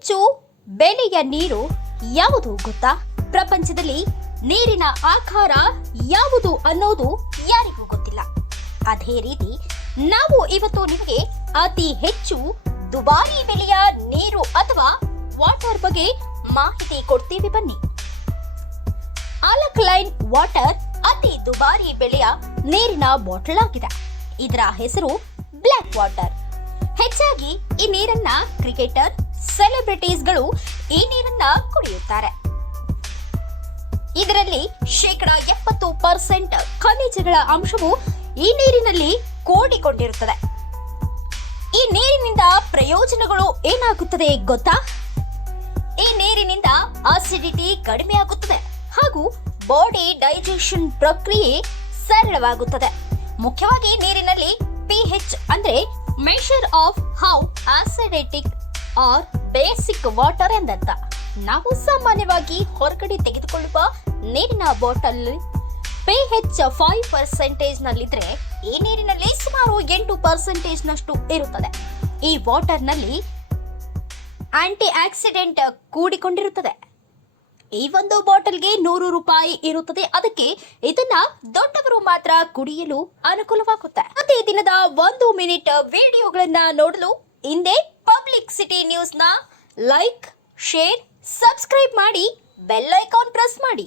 ಹೆಚ್ಚು ಬೆಲೆಯ ನೀರು ಯಾವುದು ಗೊತ್ತಾ? ಪ್ರಪಂಚದಲ್ಲಿ ನೀರಿನ ಆಕಾರ ಯಾವುದು ಅನ್ನೋದು ಯಾರಿಗೂ ಗೊತ್ತಿಲ್ಲ. ಅದೇ ರೀತಿ ನಾವು ಇವತ್ತು ನಿಮಗೆ ಅತಿ ಹೆಚ್ಚು ದುಬಾರಿ ಬೆಲೆಯ ನೀರು ಅಥವಾ ವಾಟರ್ ಬಗ್ಗೆ ಮಾಹಿತಿ ಕೊಡ್ತೀವಿ ಬನ್ನಿ. ಆಲಕ್ಲೈನ್ ವಾಟರ್ ಅತಿ ದುಬಾರಿ ಬೆಲೆಯ ನೀರಿನ ಬಾಟಲ್ ಆಗಿದೆ. ಇದರ ಹೆಸರು ಬ್ಲ್ಯಾಕ್ ವಾಟರ್. ಹೆಚ್ಚಾಗಿ ಈ ನೀರನ್ನ ಕ್ರಿಕೆಟರ್ ಸೆಲೆಬ್ರಿಟೀಸ್ಗಳು ಈ ನೀರನ್ನ ಕುಡಿಯುತ್ತಾರೆ. ಇದರಲ್ಲಿ ಶೇಕಡ ಎಪ್ಪತ್ತು ಪರ್ಸೆಂಟ್ ಖನಿಜಗಳ ಅಂಶವು ಈ ನೀರಿನಲ್ಲಿ ಕೂಡಿಕೊಂಡಿರುತ್ತದೆ. ಈ ನೀರಿನಿಂದ ಪ್ರಯೋಜನಗಳು ಏನಾಗುತ್ತದೆ ಗೊತ್ತಾ? ಈ ನೀರಿನಿಂದ ಆಸಿಡಿಟಿ ಕಡಿಮೆಯಾಗುತ್ತದೆ ಹಾಗೂ ಬಾಡಿ ಡೈಜೆಷನ್ ಪ್ರಕ್ರಿಯೆ ಸರಳವಾಗುತ್ತದೆ. ಮುಖ್ಯವಾಗಿ ನೀರಿನಲ್ಲಿ ಪಿಹೆಚ್ ಅಂದ್ರೆ measure of how acidic or basic water ಎಂದರ್ಥ ನಾವು ಸಾಮಾನ್ಯವಾಗಿ ಹೊರಗಡೆ ತೆಗೆದುಕೊಳ್ಳುವ ನೀರಿನ bottle P H five percentage ನಲ್ಲಿದ್ರೆ ಈ ನೀರಿನಲ್ಲಿ ಸುಮಾರು ಎಂಟು ಪರ್ಸೆಂಟೇಜ್ ನಷ್ಟು ಇರುತ್ತದೆ. ಈ ವಾಟರ್ನಲ್ಲಿ ಆಂಟಿ ಆಕ್ಸಿಡೆಂಟ್ ಕೂಡಿಕೊಂಡಿರುತ್ತದೆ. ಈ ಒಂದು ಬಾಟಲ್ಗೆ ನೂರು ರೂಪಾಯಿ ಇರುತ್ತದೆ. ಅದಕ್ಕೆ ಇದನ್ನ ದೊಡ್ಡವರು ಮಾತ್ರ ಕುಡಿಯಲು ಅನುಕೂಲವಾಗುತ್ತೆ. ಮತ್ತೆ ದಿನದ ಒಂದು ಮಿನಿಟ್ ವಿಡಿಯೋಗಳನ್ನ ನೋಡಲು ಹಿಂದೆ ಪಬ್ಲಿಕ್ ಸಿಟಿ ನ್ಯೂಸ್ನ ಲೈಕ್ ಶೇರ್ ಸಬ್ಸ್ಕ್ರೈಬ್ ಮಾಡಿ ಬೆಲ್ ಐಕಾನ್ ಪ್ರೆಸ್ ಮಾಡಿ.